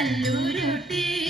ഉരുളൻ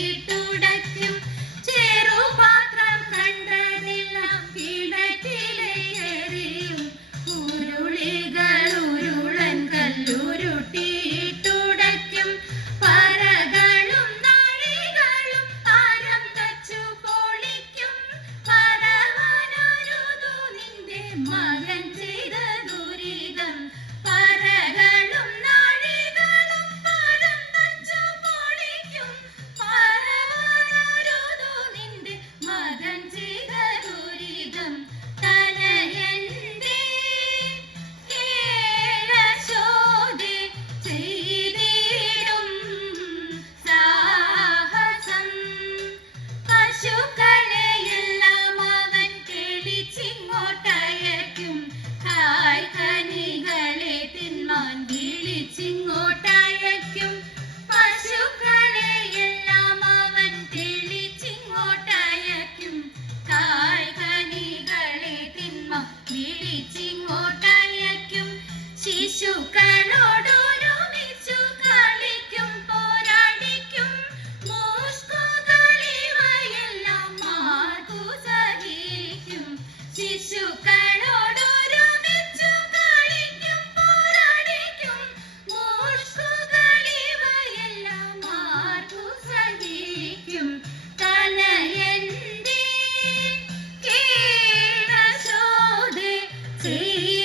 Mm-hmm.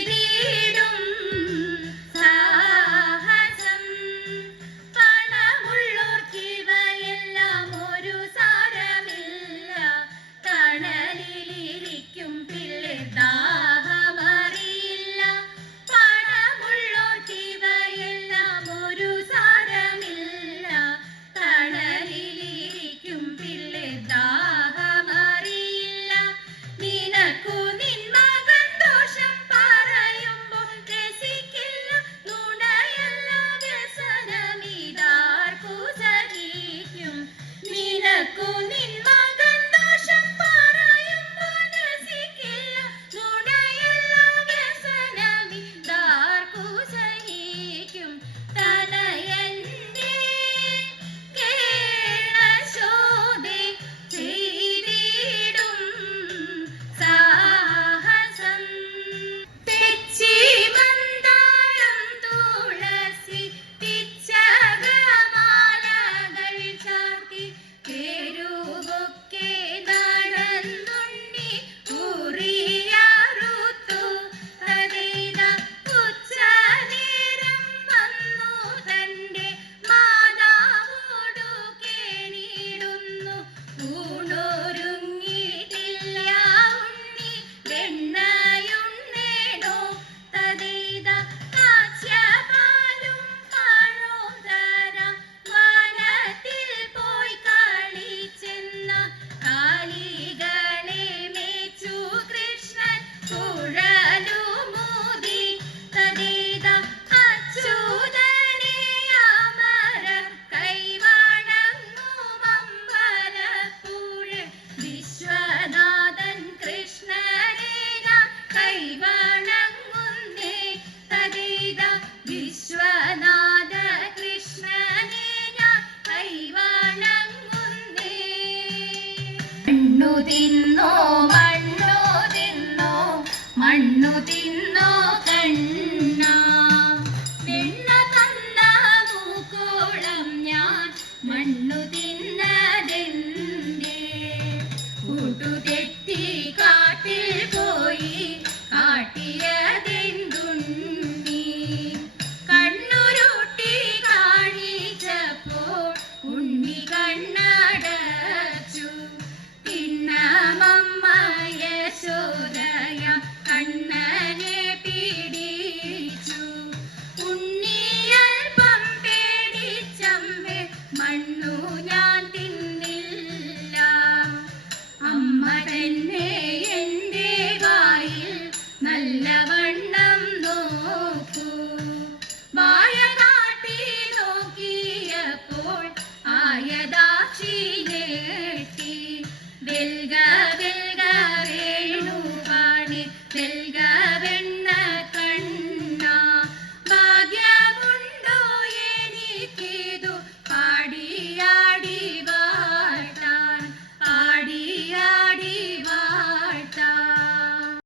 காட்டில்